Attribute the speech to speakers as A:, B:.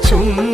A: 从。